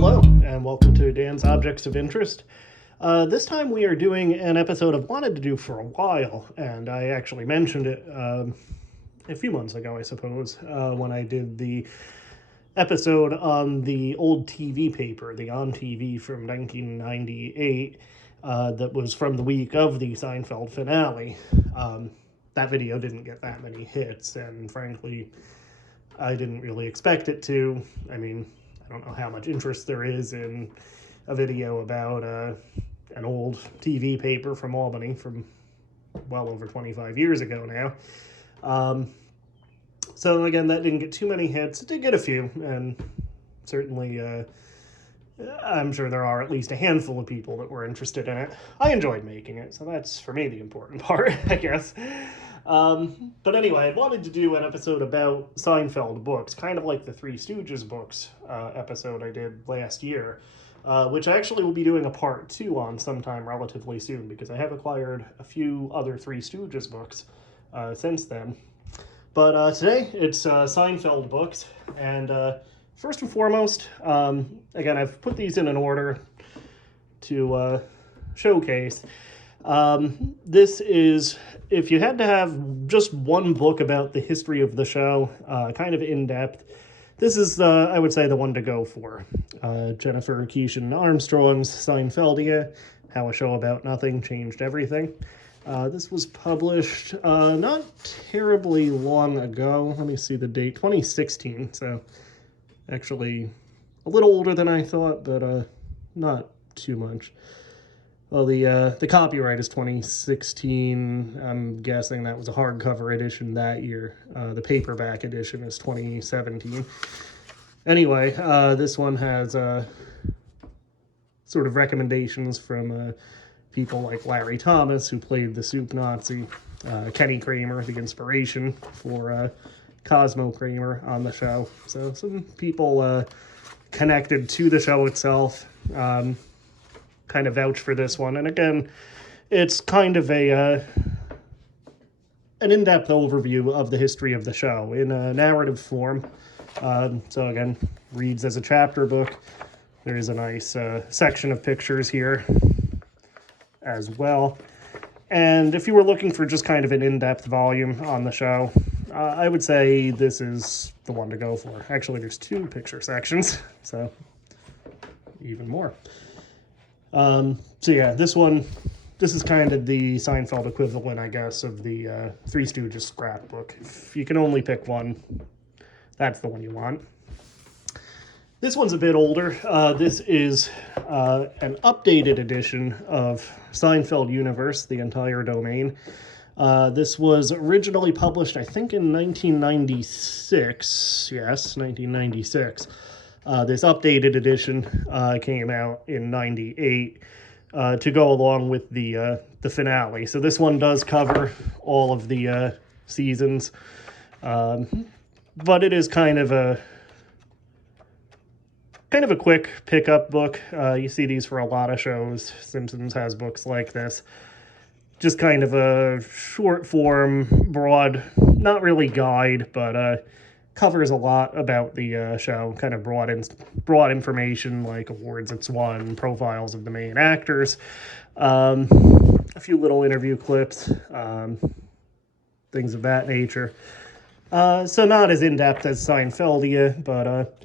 Hello, and welcome to Dan's Objects of Interest. This time we are doing an episode I've wanted to do for a while, and I actually mentioned it a few months ago, I suppose, when I did the episode on the old TV paper, the On TV from 1998, that was from the week of the Seinfeld finale. That video didn't get that many hits, and frankly, I didn't really expect it to. I mean, I don't know how much interest there is in a video about an old TV paper from Albany from well over 25 years ago now. So again, that didn't get too many hits. It did get a few, and certainly I'm sure there are at least a handful of people that were interested in it. I enjoyed making it, so that's for me the important part, I guess. But anyway, I wanted to do an episode about Seinfeld books, kind of like the Three Stooges books episode I did last year, which I actually will be doing a part 2 on sometime relatively soon, because I have acquired a few other Three Stooges books since then. But today, it's Seinfeld books, and first and foremost, again, I've put these in an order to showcase. This is, if you had to have just one book about the history of the show, kind of in-depth, this is, I would say, the one to go for. Jennifer Keeshan Armstrong's Seinfeldia, How a Show About Nothing Changed Everything. This was published not terribly long ago. Let me see the date, 2016, so actually a little older than I thought, but not too much. Well, the copyright is 2016. I'm guessing that was a hardcover edition that year. The paperback edition is 2017. Anyway, this one has sort of recommendations from people like Larry Thomas, who played the Soup Nazi, Kenny Kramer, the inspiration for Cosmo Kramer on the show. So some people connected to the show itself kind of vouch for this one. And again, it's kind of an in-depth overview of the history of the show in a narrative form. So again, reads as a chapter book. There is a nice section of pictures here as well. And if you were looking for just kind of an in-depth volume on the show, I would say this is the one to go for. Actually, there's 2 picture sections, so even more. So yeah, this is kind of the Seinfeld equivalent, I guess, of the Three Stooges scrapbook. If you can only pick one, that's the one you want. This one's a bit older. This is an updated edition of Seinfeld Universe, the entire domain. This was originally published, I think, in 1996. Yes, 1996. This updated edition came out in 98 to go along with the finale. So this one does cover all of the seasons, but it is kind of a quick pickup book. You see these for a lot of shows. Simpsons has books like this. Just kind of a short form, broad, not really guide, but covers a lot about the show. Kind of broad information like awards it's won, profiles of the main actors, a few little interview clips, things of that nature. So not as in-depth as Seinfeldia, but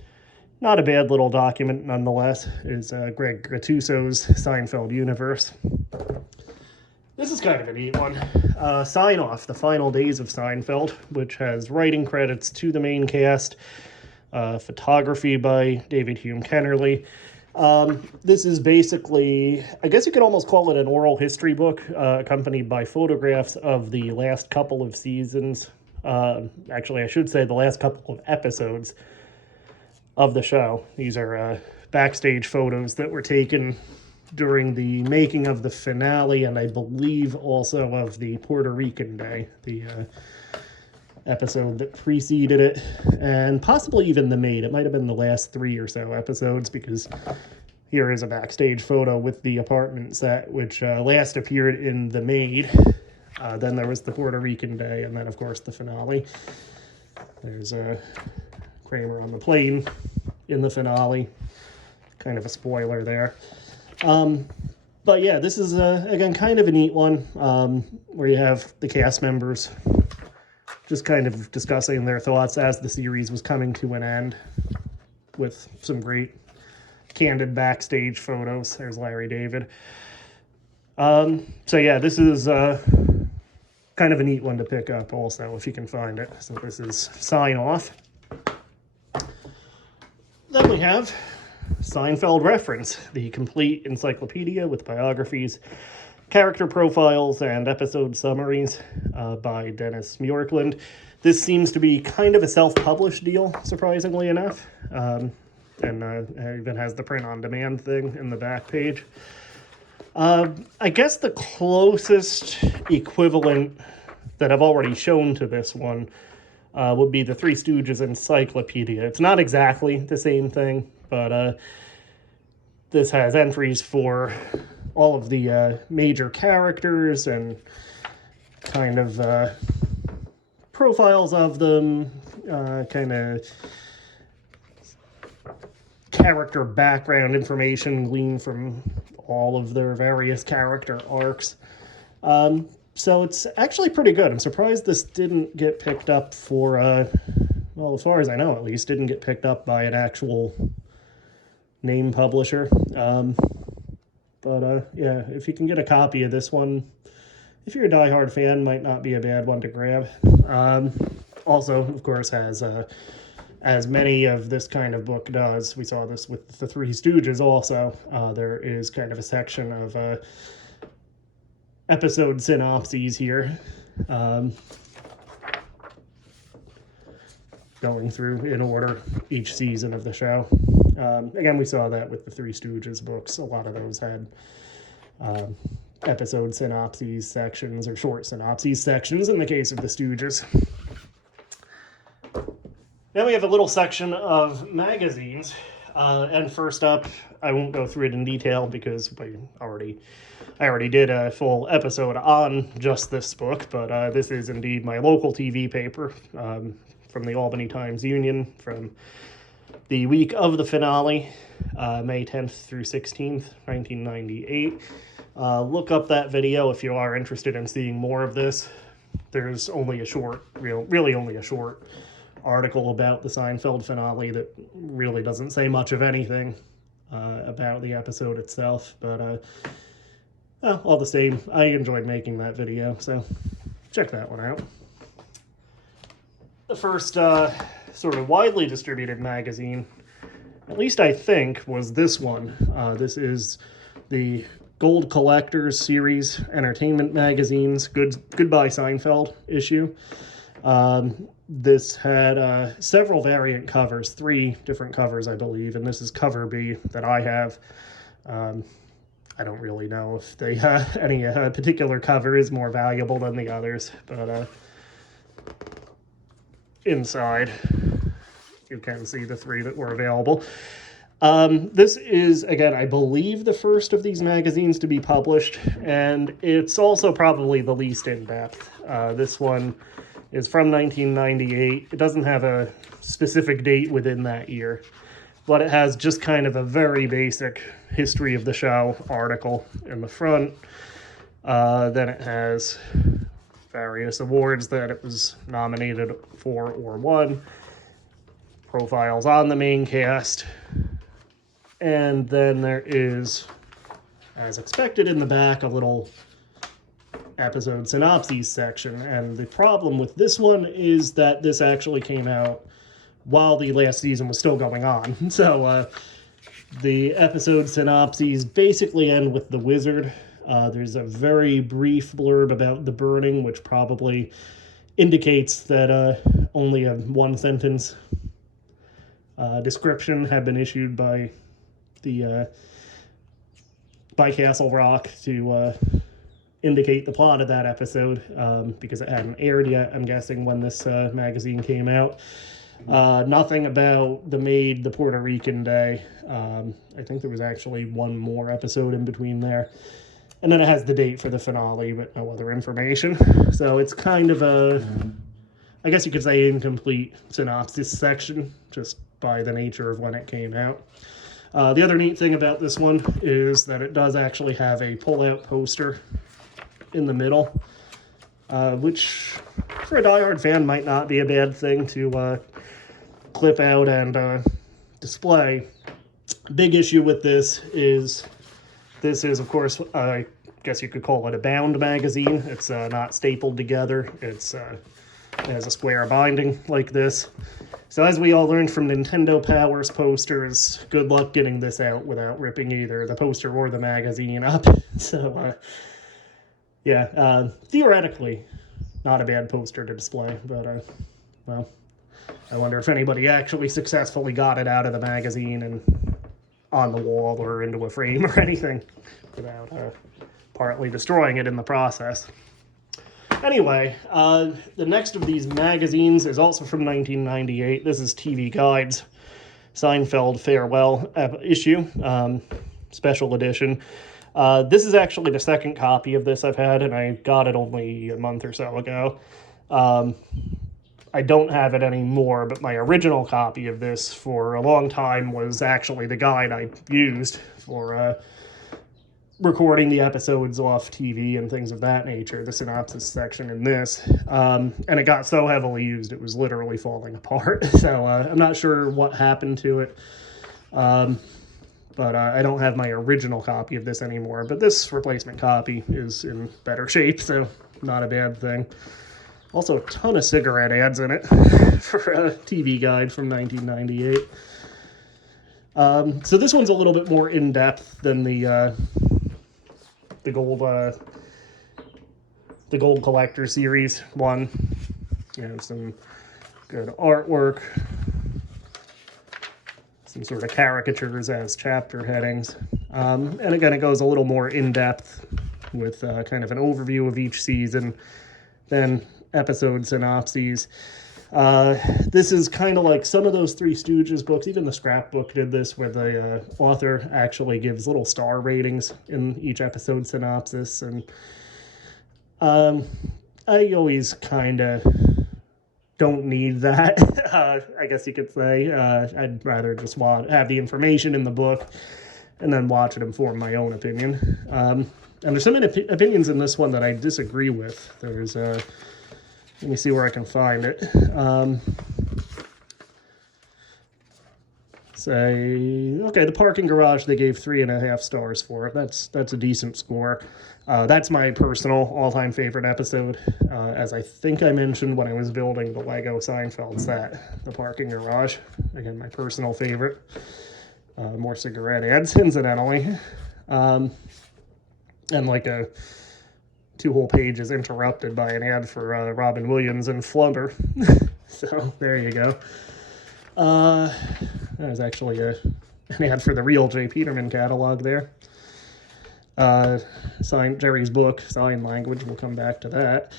not a bad little document nonetheless, is Greg Gattuso's Seinfeld Universe. This is kind of a neat one. Sign Off, The Final Days of Seinfeld, which has writing credits to the main cast, photography by David Hume Kennerly. This is basically, I guess you could almost call it an oral history book, accompanied by photographs of the last couple of seasons. Actually, I should say the last couple of episodes of the show. These are backstage photos that were taken during the making of the finale, and I believe also of the Puerto Rican Day, the episode that preceded it, and possibly even the Maid. It might have been the last 3 or so episodes, because here is a backstage photo with the apartment set, which last appeared in the Maid. Then there was the Puerto Rican Day, and then, of course, the finale. There's Kramer on the plane in the finale. kind of a spoiler there. But yeah, this is, again, kind of a neat one, where you have the cast members just kind of discussing their thoughts as the series was coming to an end with some great candid backstage photos. There's Larry David. So yeah, this is kind of a neat one to pick up also, if you can find it. So this is Sign Off. Then we have Seinfeld Reference, the complete encyclopedia with biographies, character profiles, and episode summaries by Dennis Muirkland. This seems to be kind of a self-published deal, surprisingly enough. And it even has the print-on-demand thing in the back page. I guess the closest equivalent that I've already shown to this one would be the Three Stooges Encyclopedia. It's not exactly the same thing, but this has entries for all of the major characters and kind of profiles of them, kind of character background information gleaned from all of their various character arcs. So it's actually pretty good. I'm surprised this didn't get picked up for, well, as far as I know at least, didn't get picked up by an actual name publisher. But yeah, if you can get a copy of this one, if you're a diehard fan, might not be a bad one to grab. Also, of course, has as many of this kind of book does. We saw this with the Three Stooges also. There is kind of a section of episode synopses here, going through in order each season of the show. Again, we saw that with the Three Stooges books. A lot of those had episode synopses sections, or short synopses sections in the case of the Stooges. Then we have a little section of magazines. And first up, I won't go through it in detail because I already did a full episode on just this book, but this is indeed my local TV paper from the Albany Times-Union from the week of the finale, May 10th through 16th, 1998. Look up that video if you are interested in seeing more of this. There's only a short, really only a short article about the Seinfeld finale that really doesn't say much of anything about the episode itself, but all the same, I enjoyed making that video, so check that one out. The first sort of widely distributed magazine, at least I think, was this one. This is the Gold Collectors Series Entertainment Magazines Goodbye Seinfeld issue. This had several variant covers, 3 different covers, I believe, and this is cover B that I have. I don't really know if they any particular cover is more valuable than the others, but inside you can see the 3 that were available. This is, again, I believe the first of these magazines to be published, and it's also probably the least in-depth. This one is from 1998. It doesn't have a specific date within that year, but it has just kind of a very basic history of the show article in the front. Then it has various awards that it was nominated for or won, profiles on the main cast, and then there is, as expected in the back, a little episode synopses section. And the problem with this one is that this actually came out while the last season was still going on. So the episode synopses basically end with the wizard. There's a very brief blurb about the burning, which probably indicates that only a one-sentence description had been issued by Castle Rock to indicate the plot of that episode, because it hadn't aired yet, I'm guessing, when this magazine came out. Nothing about the maid, the Puerto Rican day. I think there was actually one more episode in between there. And then it has the date for the finale, but no other information. So it's kind of a, I guess you could say, incomplete synopsis section, just by the nature of when it came out. The other neat thing about this one is that it does actually have a pull-out poster in the middle, which for a diehard fan might not be a bad thing to clip out and display. Big issue with this is, of course, I guess you could call it a bound magazine. It's not stapled together. It has a square binding like this. So as we all learned from Nintendo Power's posters, good luck getting this out without ripping either the poster or the magazine up. So, yeah, theoretically, not a bad poster to display, but, well, I wonder if anybody actually successfully got it out of the magazine and on the wall or into a frame or anything without partly destroying it in the process. Anyway, the next of these magazines is also from 1998. This is TV Guide's Seinfeld Farewell issue, special edition. This is actually the second copy of this I've had, and I got it only a month or so ago. I don't have it anymore, but my original copy of this for a long time was actually the guide I used for recording the episodes off TV and things of that nature, the synopsis section in this. And it got so heavily used, it was literally falling apart. So I'm not sure what happened to it. But I don't have my original copy of this anymore. But this replacement copy is in better shape, so not a bad thing. Also, a ton of cigarette ads in it for a TV Guide from 1998. So this one's a little bit more in-depth than the Gold Collector Series one. You know, some good artwork, some sort of caricatures as chapter headings. And again, it goes a little more in-depth with kind of an overview of each season, then episode synopses. This is kind of like some of those Three Stooges books. Even the scrapbook did this, where the author actually gives little star ratings in each episode synopsis. And I always kind of don't need that, I guess you could say. I'd rather just have the information in the book and then watch it and form my own opinion. And there's some opinions in this one that I disagree with. There's let me see where I can find it. Okay, the parking garage they gave 3.5 stars for. That's a decent score. That's my personal all-time favorite episode, as I think I mentioned when I was building the Lego Seinfeld set, the parking garage. Again, my personal favorite. More cigarette ads, incidentally. And like 2 whole pages interrupted by an ad for Robin Williams and Flubber. So there you go. That was actually an ad for the real J. Peterman catalog there. Jerry's book, Sign Language, we'll come back to that.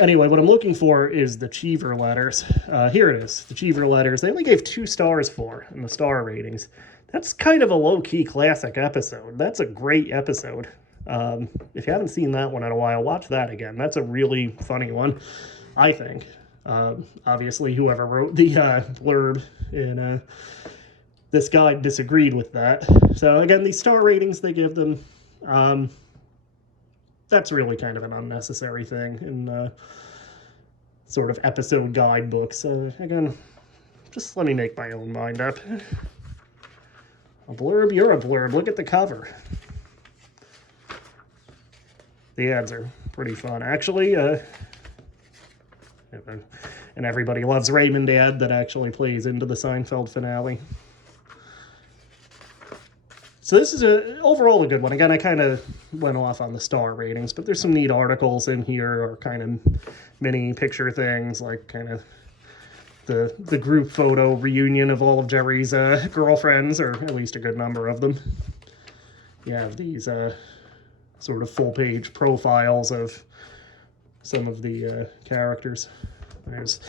Anyway, what I'm looking for is the Cheever letters. Here it is, the Cheever letters. They only gave 2 stars for in the star ratings. That's kind of a low-key classic episode. That's a great episode. If you haven't seen that one in a while, watch that again. That's a really funny one, I think. Obviously, whoever wrote the blurb in this guide disagreed with that. So again, these star ratings they give them, that's really kind of an unnecessary thing in sort of episode guidebooks. So again, just let me make my own mind up. A blurb? You're a blurb. Look at the cover. The ads are pretty fun, actually. And Everybody Loves Raymond ad that actually plays into the Seinfeld finale. So this is overall a good one. Again, I kind of went off on the star ratings, but there's some neat articles in here, or kind of mini picture things, like kind of the group photo reunion of all of Jerry's girlfriends, or at least a good number of them. You have these sort of full-page profiles of some of the characters. There's,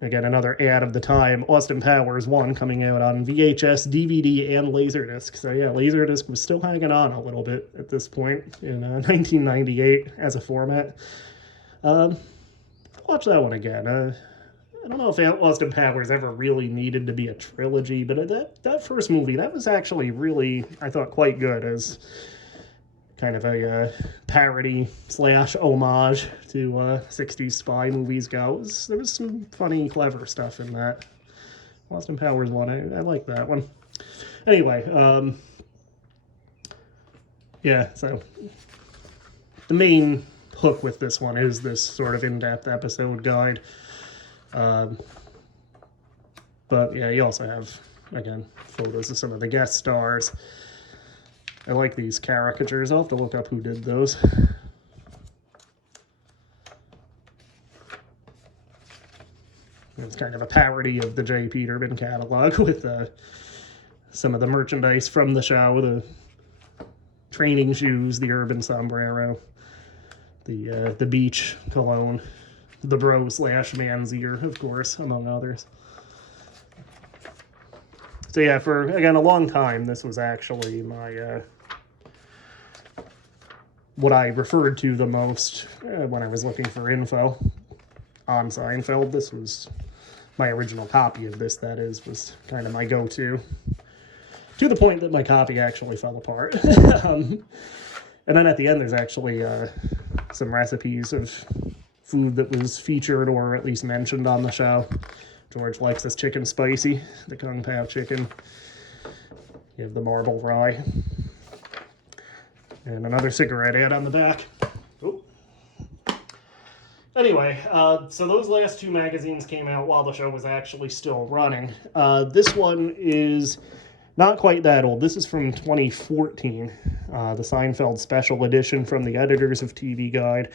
again, another ad of the time, Austin Powers 1, coming out on VHS, DVD, and Laserdisc. So yeah, Laserdisc was still hanging on a little bit at this point in 1998 as a format. Watch that one again. don't know if Austin Powers ever really needed to be a trilogy, but that first movie, that was actually really, I thought, quite good as kind of a parody slash homage to 60s spy movies go. There was some funny, clever stuff in that. Austin Powers one, I like that one. Anyway, yeah, so the main hook with this one is this sort of in-depth episode guide. But yeah, you also have, again, photos of some of the guest stars. I like these caricatures. I'll have to look up who did those. It's kind of a parody of the J. Peterman catalog with some of the merchandise from the show, the training shoes, the urban sombrero, the beach cologne, the bro slash man's ear, of course, among others. So yeah, for, again, a long time, this was actually my, what I referred to the most when I was looking for info on Seinfeld. This was my original copy of this, that is, was kind of my go-to. To the point that my copy actually fell apart. And then at the end, there's actually some recipes of food that was featured or at least mentioned on the show. George likes this chicken spicy, the Kung Pao chicken. You have the marble rye. And another cigarette ad on the back. Ooh. Anyway, so those last two magazines came out while the show was actually still running. This one is not quite that old. This is from 2014, the Seinfeld special edition from the editors of TV Guide.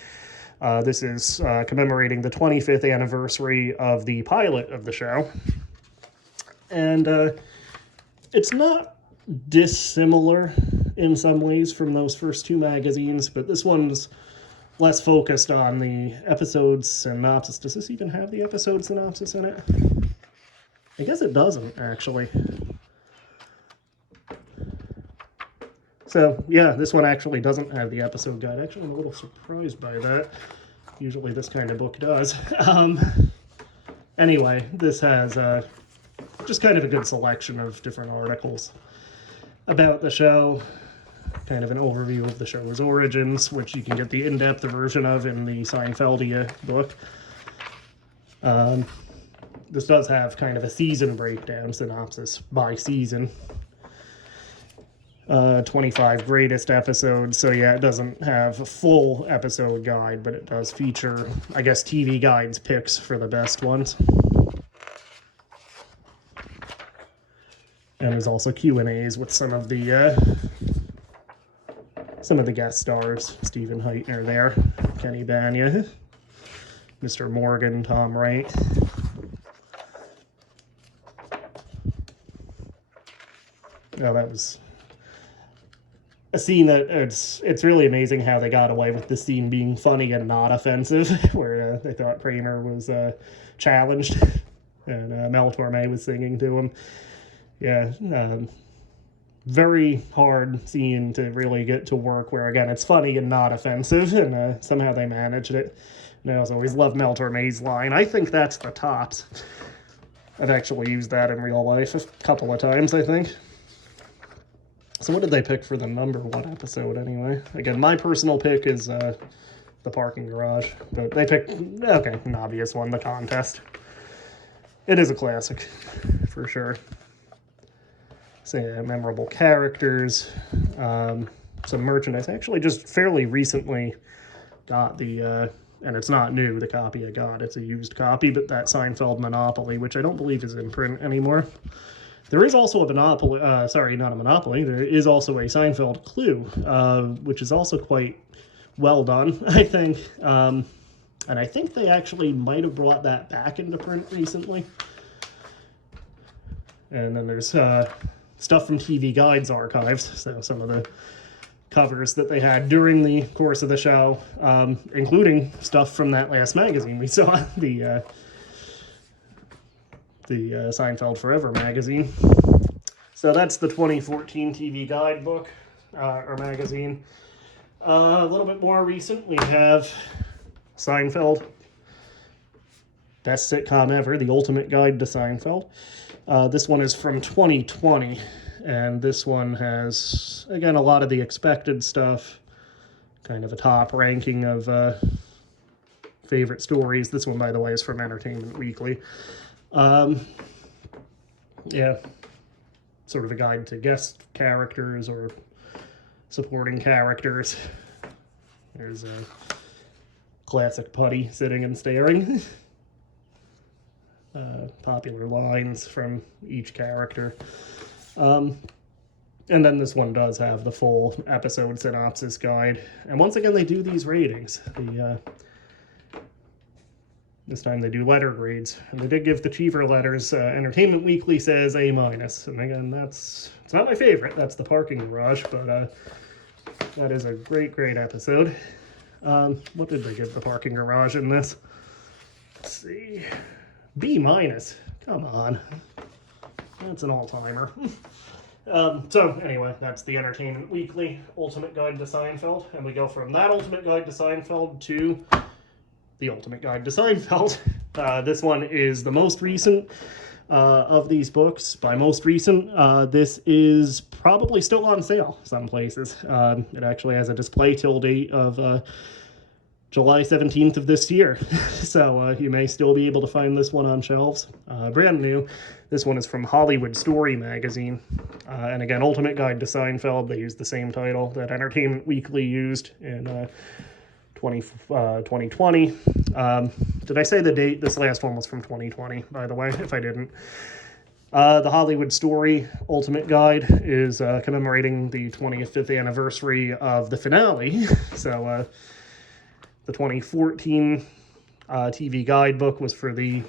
This is commemorating the 25th anniversary of the pilot of the show. And it's not dissimilar in some ways from those first two magazines, but this one's less focused on the episode synopsis. Does this even have the episode synopsis in it? I guess it doesn't, actually. So, yeah, this one actually doesn't have the episode guide. Actually, I'm a little surprised by that. Usually this kind of book does. Anyway, this has just kind of a good selection of different articles about the show, kind of an overview of the show's origins, which you can get the in-depth version of in the Seinfeldia book. This does have kind of a season breakdown, synopsis by season. 25 greatest episodes, so yeah, it doesn't have a full episode guide, but it does feature, I guess, TV Guide's picks for the best ones. And there's also Q&As with some of the guest stars. Stephen Heitner there, Kenny Bania, Mr. Morgan, Tom Wright. Oh, that was a scene that it's really amazing how they got away with the scene being funny and not offensive, where they thought Kramer was challenged and Mel Torme was singing to him. Yeah, very hard scene to really get to work, where again it's funny and not offensive, and somehow they managed it. And I also always love Mel Torme's line, "I think that's the tops." I've actually used that in real life a couple of times, I think. So what did they pick for the number one episode anyway? Again, my personal pick is the parking garage, but they picked, okay, an obvious one, the contest. It is a classic, for sure. So yeah, memorable characters, some merchandise. I actually just fairly recently got the, and it's not new, the copy I got. It's a used copy, but that Seinfeld Monopoly, which I don't believe is in print anymore. There is also a Monopoly, sorry, not a Monopoly, there is also a Seinfeld Clue, which is also quite well done, I think. And I think they actually might have brought that back into print recently. And then there's stuff from TV Guide's archives, so some of the covers that they had during the course of the show, including stuff from that last magazine we saw, the Seinfeld Forever magazine. So that's the 2014 TV Guide book, or magazine. A little bit more recent, we have Seinfeld best sitcom ever, The Ultimate Guide to Seinfeld. This one is from 2020, and this one has, again, a lot of the expected stuff, kind of a top ranking of favorite stories. This one, by the way, is from Entertainment Weekly. Yeah, sort of a guide to guest characters or supporting characters. There's a classic Putty sitting and staring. Popular lines from each character. And then this one does have the full episode synopsis guide. And once again, they do these ratings. This time they do letter grades. And they did give the cheaper letters. Entertainment Weekly says A-. And again, it's not my favorite. That's the parking garage. But that is a great, great episode. What did they give the parking garage in this? Let's see. B-. Come on. That's an all-timer. So anyway, that's the Entertainment Weekly Ultimate Guide to Seinfeld. And we go from that Ultimate Guide to Seinfeld to the Ultimate Guide to Seinfeld. This one is the most recent of these books. By most recent, this is probably still on sale some places. It actually has a display till date of July 17th of this year. So you may still be able to find this one on shelves. Brand new. This one is from Hollywood Story magazine. And again, Ultimate Guide to Seinfeld. They used the same title that Entertainment Weekly used in 2020. Did I say the date? This last one was from 2020, by the way, if I didn't. The Hollywood Story Ultimate Guide is commemorating the 25th anniversary of the finale. So the 2014 TV guidebook was for the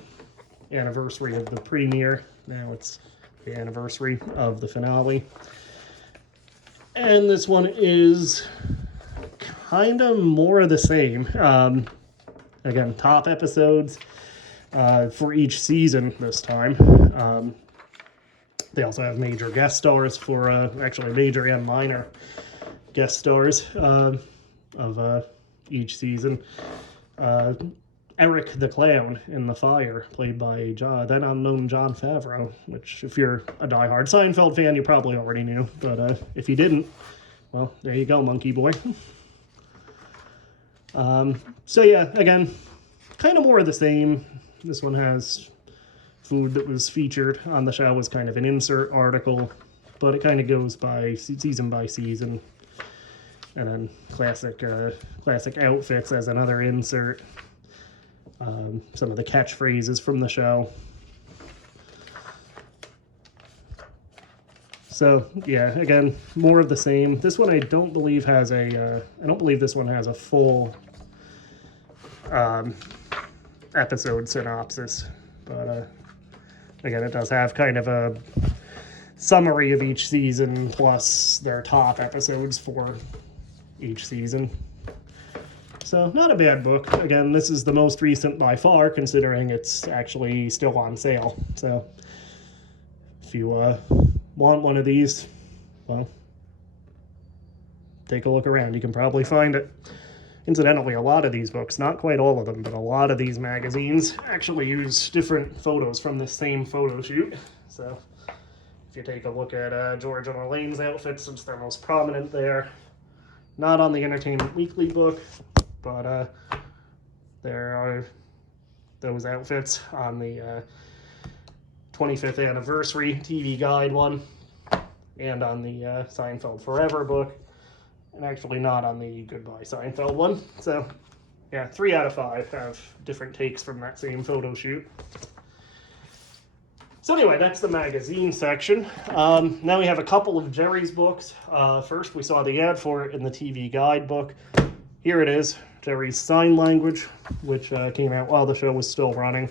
anniversary of the premiere. Now it's the anniversary of the finale. And this one is kind of more of the same. Again, top episodes for each season this time. They also have major guest stars for, actually major and minor guest stars of each season. Eric the Clown in The Fire, played by then unknown Jon Favreau, which if you're a diehard Seinfeld fan, you probably already knew. But if you didn't, well, there you go, monkey boy. So yeah, again, kind of more of the same. This one has food that was featured on the show as kind of an insert article, but it kind of goes by season by season. And then classic outfits as another insert. Some of the catchphrases from the show. So yeah, again, more of the same. This one I don't believe has a. I don't believe this one has a full episode synopsis, but again, it does have kind of a summary of each season plus their top episodes for each season. So not a bad book. Again, this is the most recent by far, considering it's actually still on sale. So if you want one of these, well, take a look around. You can probably find it. Incidentally, a lot of these books, not quite all of them, but a lot of these magazines actually use different photos from the same photo shoot. So if you take a look at George and Elaine's outfits, since they're most prominent there, not on the Entertainment Weekly book, but there are those outfits on the 25th anniversary TV guide one, and on the Seinfeld Forever book, and actually not on the Goodbye Seinfeld one. So yeah, 3 out of 5 have different takes from that same photo shoot. So anyway, that's the magazine section. Now we have a couple of Jerry's books. First, we saw the ad for it in the TV guide book. Here it is, Jerry's Sign Language, which came out while the show was still running.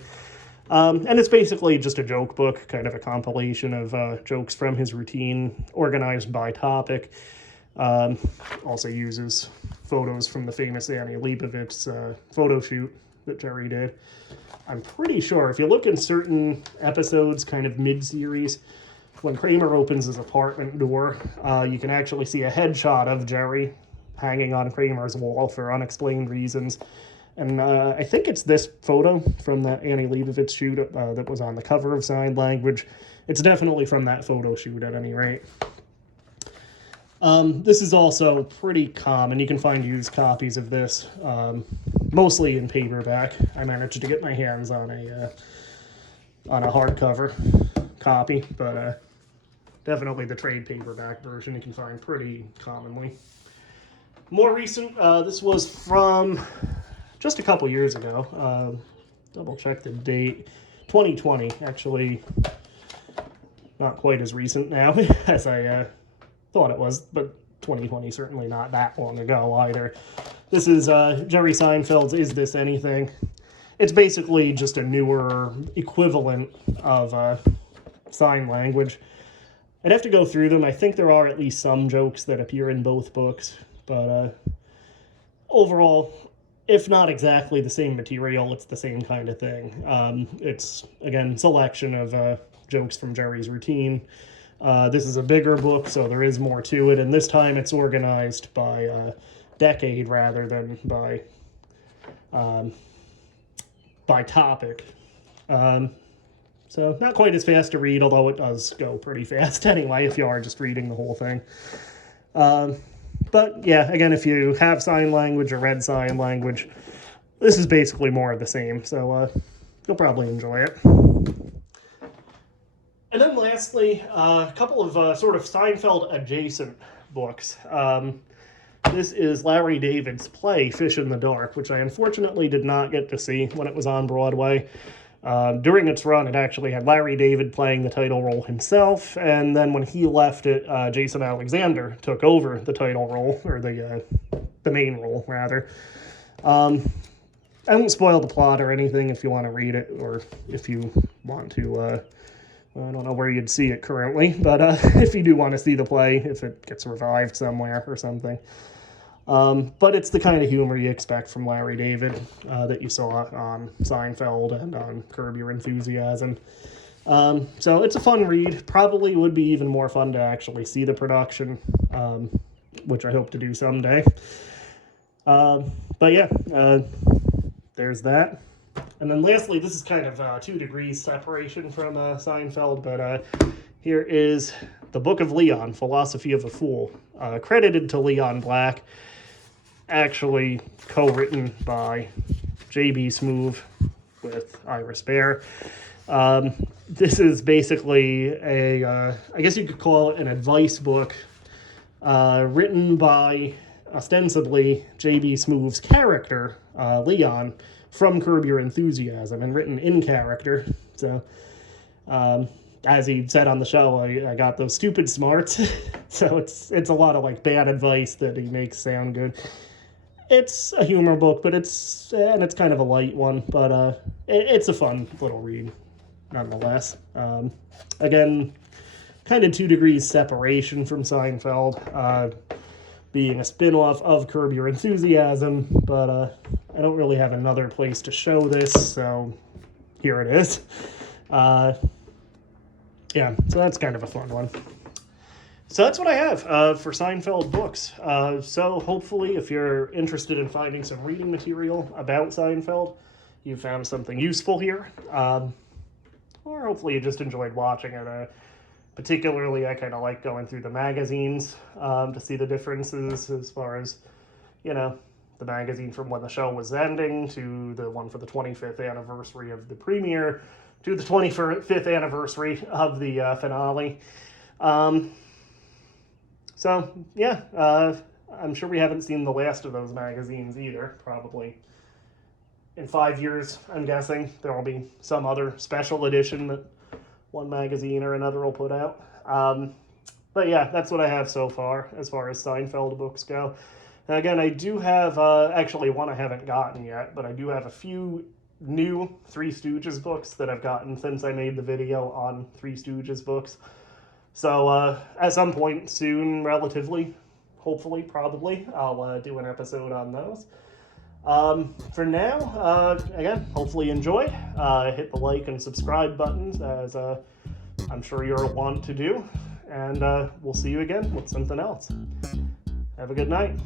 And it's basically just a joke book, kind of a compilation of jokes from his routine, organized by topic. Also uses photos from the famous Annie Leibovitz photo shoot that Jerry did. I'm pretty sure if you look in certain episodes, kind of mid-series, when Kramer opens his apartment door, you can actually see a headshot of Jerry hanging on Kramer's wall for unexplained reasons. And I think it's this photo from that Annie Leibovitz shoot that was on the cover of Sign Language. It's definitely from that photo shoot at any rate. This is also pretty common. You can find used copies of this, mostly in paperback. I managed to get my hands on a hardcover copy, but definitely the trade paperback version you can find pretty commonly. More recent, this was from just a couple years ago. Double check the date. 2020, actually not quite as recent now as I thought it was, but 2020 certainly not that long ago either. This is Jerry Seinfeld's Is This Anything? It's basically just a newer equivalent of Sign Language. I'd have to go through them. I think there are at least some jokes that appear in both books, but overall, if not exactly the same material, it's the same kind of thing. It's, again, selection of jokes from Jerry's routine. This is a bigger book, so there is more to it, and this time it's organized by decade rather than by topic. So not quite as fast to read, although it does go pretty fast anyway if you are just reading the whole thing. But yeah, again, if you have Sign Language or read Sign Language, this is basically more of the same, so you'll probably enjoy it. And then lastly, a couple of sort of Seinfeld adjacent books. This is Larry David's play, Fish in the Dark, which I unfortunately did not get to see when it was on Broadway. During its run, it actually had Larry David playing the title role himself, and then when he left it, Jason Alexander took over the title role, or the main role, rather. I won't spoil the plot or anything if you want to read it, or if you want to, I don't know where you'd see it currently, but if you do want to see the play, if it gets revived somewhere or something. But it's the kind of humor you expect from Larry David that you saw on Seinfeld and on Curb Your Enthusiasm. So it's a fun read. Probably would be even more fun to actually see the production, which I hope to do someday. But yeah, there's that. And then lastly, this is kind of 2 degrees separation from Seinfeld, but here is The Book of Leon, Philosophy of a Fool, credited to Leon Black, actually co-written by J.B. Smoove with Iris Baer. This is basically I guess you could call it an advice book written by, ostensibly, J.B. Smoove's character, Leon, from Curb Your Enthusiasm, and written in character. So, as he said on the show, I got those stupid smarts. So it's a lot of like bad advice that he makes sound good. It's a humor book, but it's kind of a light one, but it's a fun little read nonetheless. Again, kind of 2 degrees separation from Seinfeld, being a spin-off of Curb Your Enthusiasm, but I don't really have another place to show this, so here it is. Yeah, so that's kind of a fun one. So that's what I have for Seinfeld books. So hopefully, if you're interested in finding some reading material about Seinfeld, you found something useful here. Or hopefully you just enjoyed watching it. Particularly, I kind of like going through the magazines to see the differences as far as, the magazine from when the show was ending to the one for the 25th anniversary of the premiere to the 25th anniversary of the finale. So, yeah, I'm sure we haven't seen the last of those magazines either, probably. In 5 years, I'm guessing, there will be some other special edition that one magazine or another will put out. But yeah, that's what I have so far as Seinfeld books go. And again, I do have, actually one I haven't gotten yet, but I do have a few new Three Stooges books that I've gotten since I made the video on Three Stooges books. So at some point soon, relatively, hopefully, probably, I'll do an episode on those. For now, again, hopefully you enjoyed. Hit the like and subscribe buttons, as I'm sure you'll want to do. And we'll see you again with something else. Have a good night.